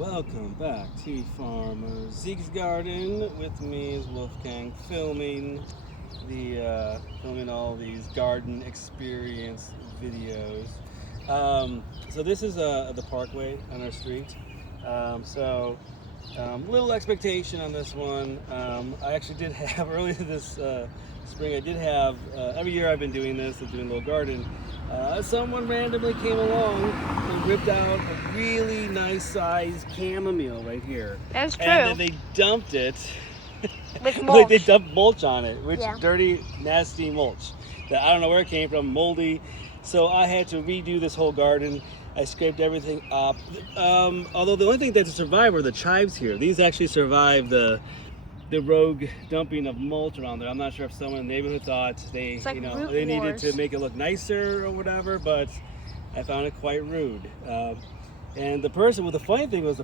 Welcome back to Farmer Zeke's Garden. With me is Wolfgang filming all these garden experience videos. So this is the Parkway on our street. Little expectation on this one. I actually did have earlier this spring. I did have every year I've been doing this, doing a little garden. Someone randomly came along and ripped out a really nice sized chamomile right here. That's true. And then they dumped it. With mulch. They dumped mulch on it, which Yeah. dirty, nasty mulch. That I don't know where it came from, moldy. So I had to redo this whole garden. I scraped everything up. Although the only thing that survived were the chives here. These actually survived the rogue dumping of mulch around there. I'm not sure if someone in the neighborhood thought they, like they needed wars. to make it look nicer or whatever, but I found it quite rude. And the funny thing was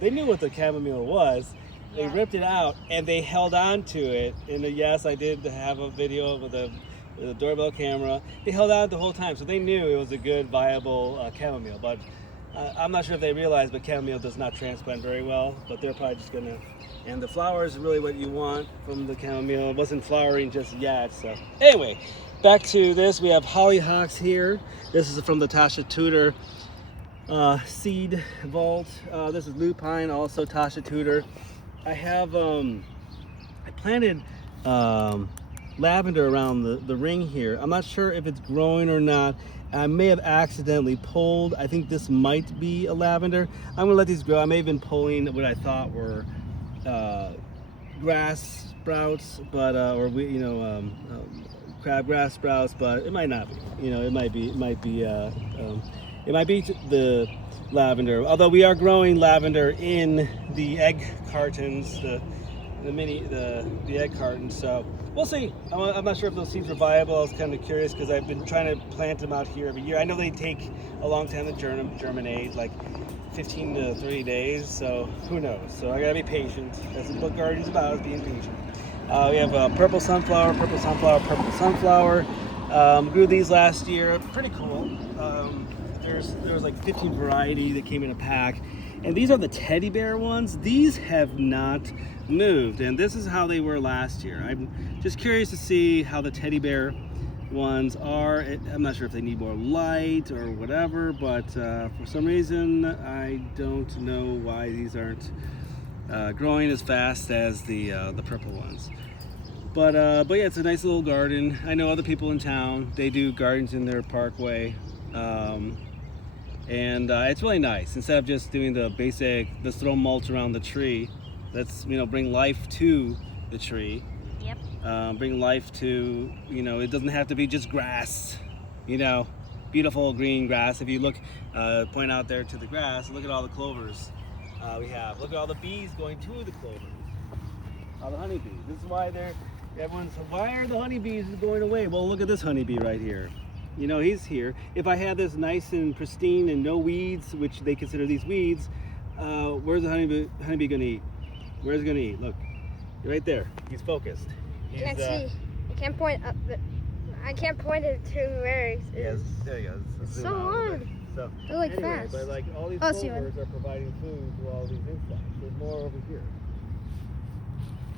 they knew what the chamomile was. They ripped it out and they held on to it. And yes, I did have a video with the doorbell camera. They held on the whole time, so they knew it was a good, viable chamomile. But I'm not sure if they realized, but chamomile does not transplant very well. But they're probably just gonna. And the flower is really what you want from the chamomile. It wasn't flowering just yet. So anyway, back to this. We have hollyhocks here. This is from the Tasha Tudor seed vault. This is lupine, also Tasha Tudor. I have I planted lavender around the ring here. I'm not sure if it's growing or not. I may have accidentally pulled. I think this might be a lavender. I'm gonna let these grow. I may have been pulling what I thought were grass sprouts, but crabgrass sprouts, but it might not be. It might be the lavender. Although we are growing lavender in the egg cartons, the egg cartons. So we'll see. I'm not sure if those seeds are viable. I was kind of curious because I've been trying to plant them out here every year. I know they take a long time to germinate, like 15 to 30 days. So who knows? So I gotta be patient. That's what gardening's about, is being patient. We have purple sunflower. Grew these last year. Pretty cool. There was like 15 variety that came in a pack. And these are the teddy bear ones. These have not moved. And this is how they were last year. I'm just curious to see how the teddy bear ones are. I'm not sure if they need more light or whatever, but for some reason, I don't know why these aren't growing as fast as the purple ones. But yeah, it's a nice little garden. I know other people in town, they do gardens in their parkway. And it's really nice. Instead of just doing the basic, let's throw mulch around the tree, let's bring life to the tree. Yep. Bring life to, it doesn't have to be just grass, beautiful green grass. If you look, point out there to the grass, look at all the clovers we have. Look at all the bees going to the clovers, all the honeybees. This is why why are the honeybees going away? Well, look at this honeybee right here. He's here. If I had this nice and pristine and no weeds, which they consider these weeds, where's the honeybee gonna eat? Where's he gonna eat? Look, right there. He's focused. Can't see. I can't point up. I can't point it to where it is. Yes, there you go. It's Zoom so out a little hard. bit. So, They're like anyway, fast. but like all these Oh, see one. clovers are providing food to all these insects. There's more over here.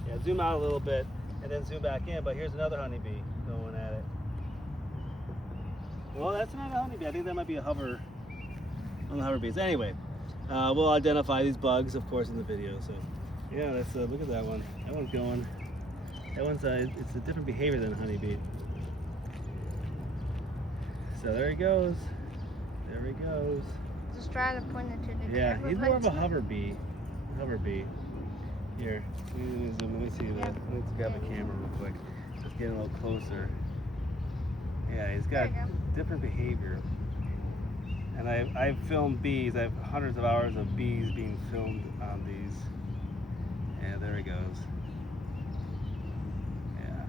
Yeah, zoom out a little bit and then zoom back in. But here's another honeybee going at it. Well, that's not a honeybee. I think that might be a one of the hover bees. Anyway, we'll identify these bugs, of course, in the video. So, yeah, that's look at that one. That one's going. That one's it's a different behavior than a honeybee. So there he goes. There he goes. Just try to point it to the Yeah, camera, he's but more of a it's not. hover bee. Here, let me zoom. Let me see that. Let's grab the camera real quick. Let's get a little closer. Yeah, he's got There you different behavior. And I've filmed bees. I have hundreds of hours of bees being filmed on these. Yeah, there he goes. Yeah.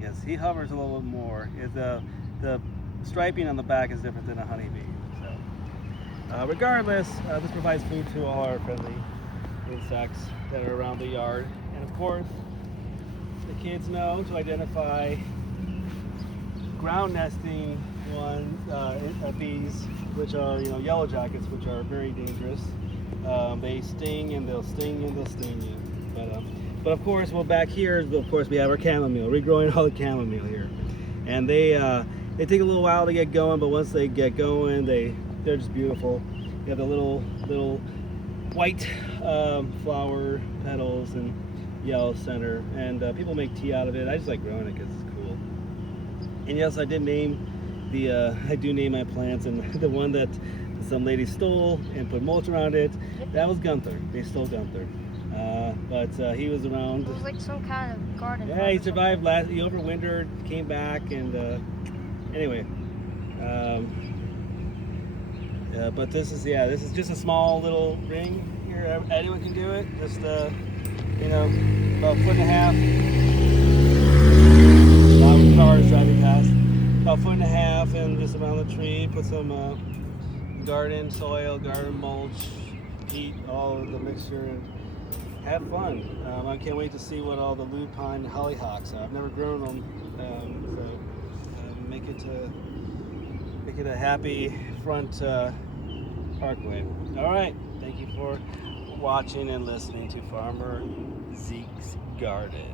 Yes, he hovers a little bit more. The striping on the back is different than a honeybee. So, regardless, this provides food to all our friendly insects that are around the yard. And of course, the kids know to identify ground nesting bees which are yellow jackets, which are very dangerous. They sting and they'll sting and they'll sting you. But of course, well, back here, of course, we have our chamomile. Regrowing all the chamomile here, and they take a little while to get going, but once they get going, they're just beautiful. You have the little white flower petals and yellow center, and people make tea out of it. I just like growing it because it's cool. And yes, I did name I do name my plants, and the one that some lady stole and put mulch around it, that was Gunther. They stole Gunther. But he was around. It was like some kind of garden. Yeah, he survived he overwintered, came back, and anyway. But this is just a small little ring here. Anyone can do it. Just about a foot and a half. A lot of cars driving past. About a foot and a half, and just around the tree. Put some garden soil, garden mulch, peat, all of the mixture, and have fun. I can't wait to see what all the lupine hollyhocks are. I've never grown them, so make it a happy front Parkway. All right, thank you for watching and listening to Farmer Zeke's Garden.